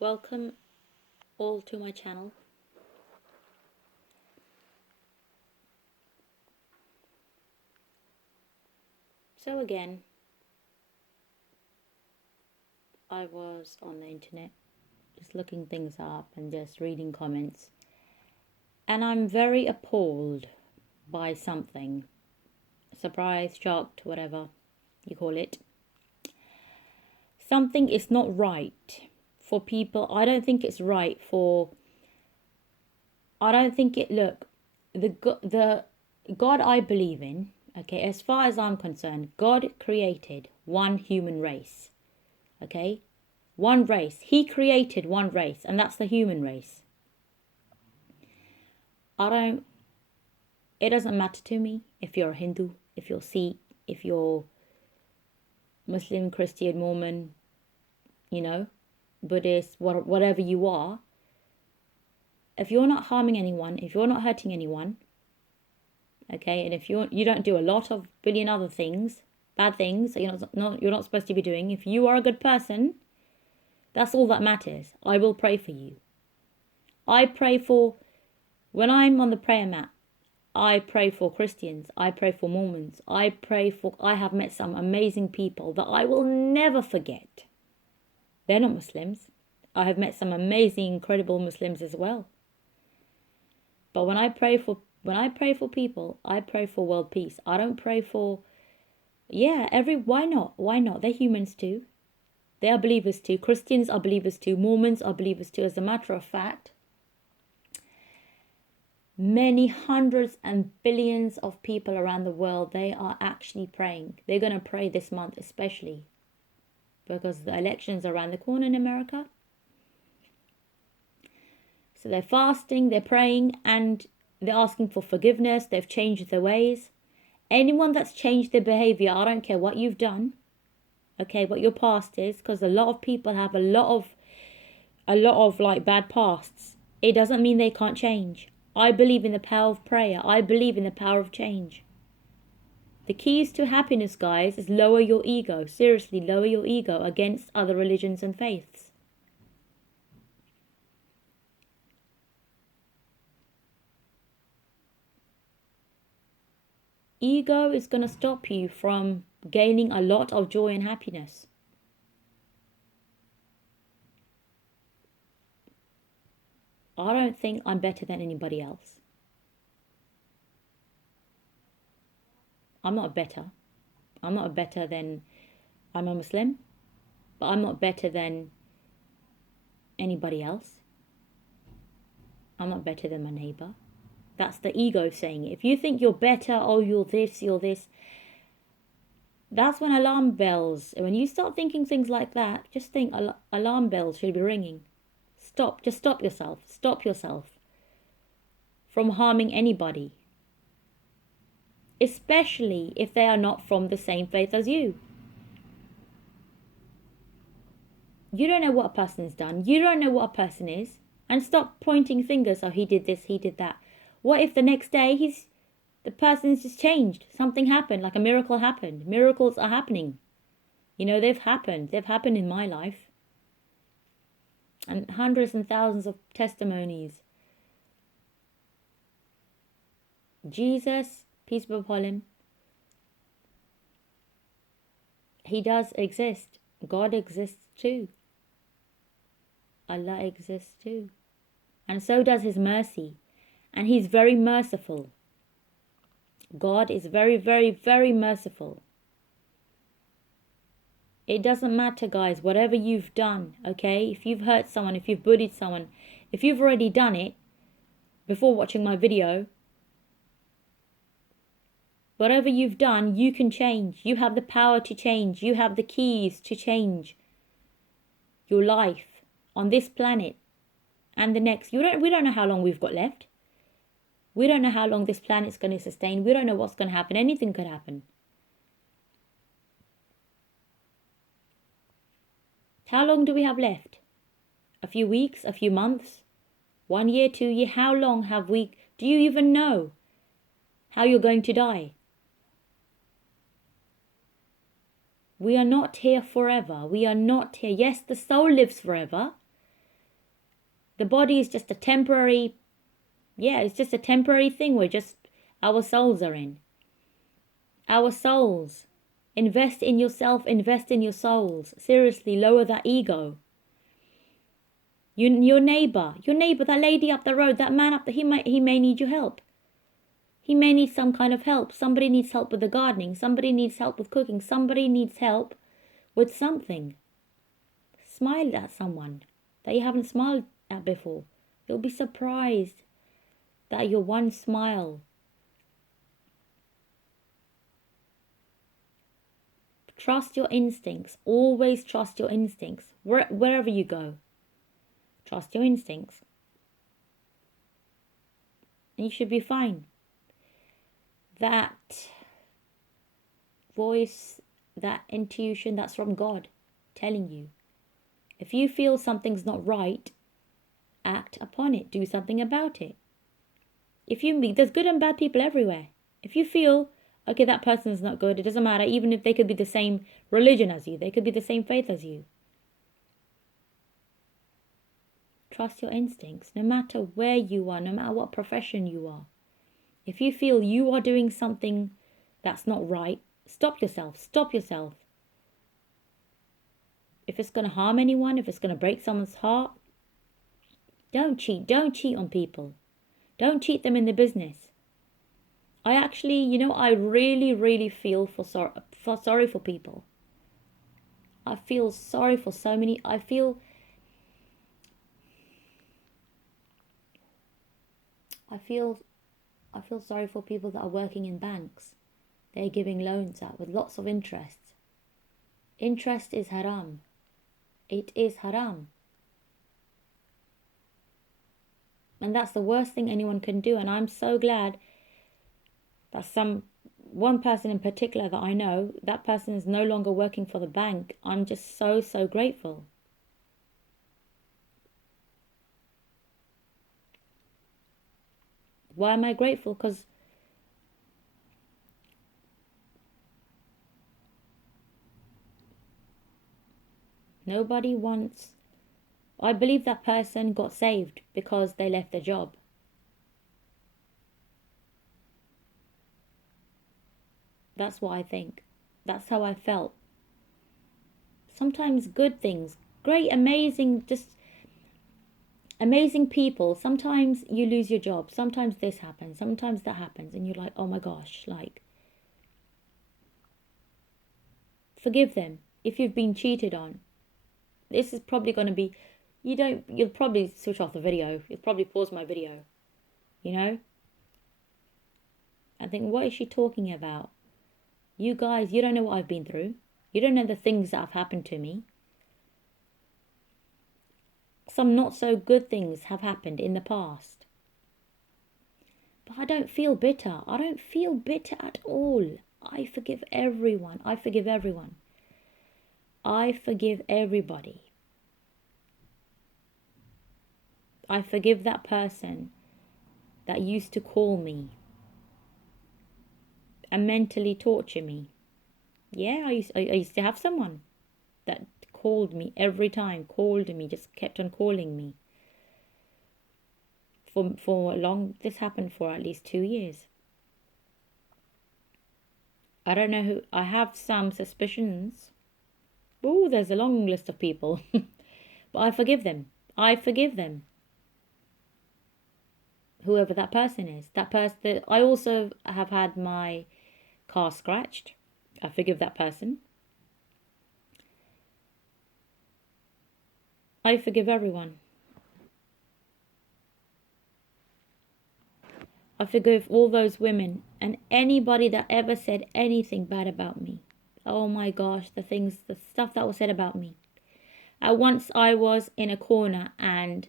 Welcome all to my channel. So again, I was on the internet just looking things up and just reading comments, and I'm very appalled by something. Surprised, shocked, whatever you call it. Something is not right for people. I don't think it's right for the God I believe in, okay, as far as I'm concerned, God created one human race. Okay? One race. He created one race, and that's the human race. It doesn't matter to me if you're a Hindu, if you're Sikh, if you're Muslim, Christian, Mormon, Buddhist, whatever you are. If you're not harming anyone, if you're not hurting anyone, okay, and if you don't do a lot of billion other things, bad things that you're not supposed to be doing, if you are a good person, that's all that matters. I will pray for you. I pray for, when I'm on the prayer mat, I pray for Christians. I pray for Mormons. I have met some amazing people that I will never forget. They're not Muslims. I have met some amazing, incredible Muslims as well. But when I pray for people, I pray for world peace. I don't pray for, why not? Why not? They're humans too. They are believers too. Christians are believers too. Mormons are believers too. As a matter of fact, many hundreds and billions of people around the world, they are actually praying. They're going to pray this month especially because the elections are around the corner in America. So they're fasting, they're praying, and they're asking for forgiveness. They've changed their ways. Anyone that's changed their behavior, I don't care what you've done, okay, what your past is, because a lot of people have a lot of like bad pasts. It doesn't mean they can't change. I believe in the power of prayer. I believe in the power of change. The keys to happiness, guys, is lower your ego. Seriously, lower your ego against other religions and faiths. Ego is going to stop you from gaining a lot of joy and happiness. I don't think I'm better than anybody else. I'm not better than, I'm a Muslim, but I'm not better than anybody else. I'm not better than my neighbor. That's the ego saying it. If you think you're better, oh, you're this, that's when alarm bells, when you start thinking things like that, just think alarm bells should be ringing. Just stop yourself. Stop yourself from harming anybody, especially if they are not from the same faith as you. You don't know what a person's done. You don't know what a person is. And stop pointing fingers. Oh, he did this, he did that. What if the next day the person's just changed? Something happened, like a miracle happened. Miracles are happening. They've happened. They've happened in my life. And hundreds and thousands of testimonies. Jesus, peace be upon him, he does exist. God exists too. Allah exists too. And so does his mercy. And he's very merciful. God is very, very, very merciful. It doesn't matter, guys, whatever you've done, okay? If you've hurt someone, if you've bullied someone, if you've already done it before watching my video, whatever you've done, you can change. You have the power to change. You have the keys to change your life on this planet and the next. We don't know how long we've got left. We don't know how long this planet's going to sustain. We don't know what's going to happen. Anything could happen. How long do we have left? A few weeks? A few months? 1 year? 2 years? How long have we? Do you even know how you're going to die? We are not here forever. We are not here. Yes, the soul lives forever. The body is just a temporary, it's just a temporary thing where just our souls are in. Our souls. Invest in yourself, invest in your souls. Seriously, lower that ego. Your neighbor, that lady up the road, that man up there, he may need your help. He may need some kind of help. Somebody needs help with the gardening. Somebody needs help with cooking. Somebody needs help with something. Smile at someone that you haven't smiled at before. You'll be surprised that your one smile. Trust your instincts. Always trust your instincts. Wherever you go. Trust your instincts. And you should be fine. That voice, that intuition, that's from God telling you. If you feel something's not right, act upon it. Do something about it. There's good and bad people everywhere. If you feel, okay, that person's not good, it doesn't matter, even if they could be the same religion as you, they could be the same faith as you. Trust your instincts, no matter where you are, no matter what profession you are. If you feel you are doing something that's not right, stop yourself. If it's going to harm anyone, if it's going to break someone's heart, don't cheat. Don't cheat on people. Don't cheat them in the business. I actually, I really, really feel sorry for people. I feel sorry for so many. I feel sorry for people that are working in banks. They're giving loans out with lots of interest. Interest is haram. It is haram. And that's the worst thing anyone can do. And I'm so glad that one person in particular that I know, that person is no longer working for the bank. I'm just so, so grateful. Why am I grateful? Because nobody wants... I believe that person got saved because they left their job. That's what I think. That's how I felt. Sometimes good things, great, amazing, just amazing people. Sometimes you lose your job. Sometimes this happens. Sometimes that happens. And you're like, oh my gosh, forgive them if you've been cheated on. This is probably going to be... You'll probably switch off the video. You'll probably pause my video. I think, what is she talking about? You guys, you don't know what I've been through. You don't know the things that have happened to me. Some not so good things have happened in the past. But I don't feel bitter. I don't feel bitter at all. I forgive everyone. I forgive everyone. I forgive everybody. I forgive that person that used to call me and mentally torture me. Yeah, I used to have someone that called me every time, just kept on calling me. This happened for at least 2 years. I don't know who. I have some suspicions. Oh, there's a long list of people. But I forgive them. Whoever that person is. I also have had my car scratched. I forgive that person. I forgive everyone. I forgive all those women and anybody that ever said anything bad about me. Oh my gosh, the stuff that was said about me. Once I was in a corner and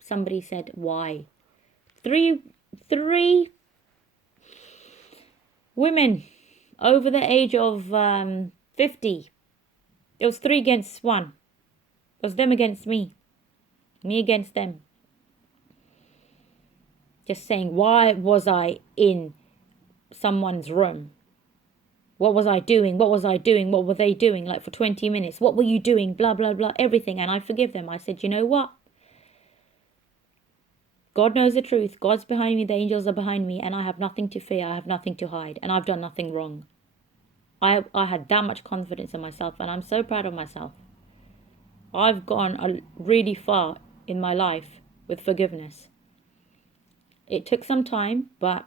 somebody said, why? Three women over the age of 50. It was 3 against 1. It was them against me. Me against them. Just saying, why was I in someone's room? What was I doing? What were they doing? For 20 minutes. What were you doing? Blah, blah, blah, everything. And I forgive them. I said, you know what? God knows the truth. God's behind me, the angels are behind me, and I have nothing to fear, I have nothing to hide, and I've done nothing wrong. I had that much confidence in myself, and I'm so proud of myself. I've gone really far in my life with forgiveness. It took some time, but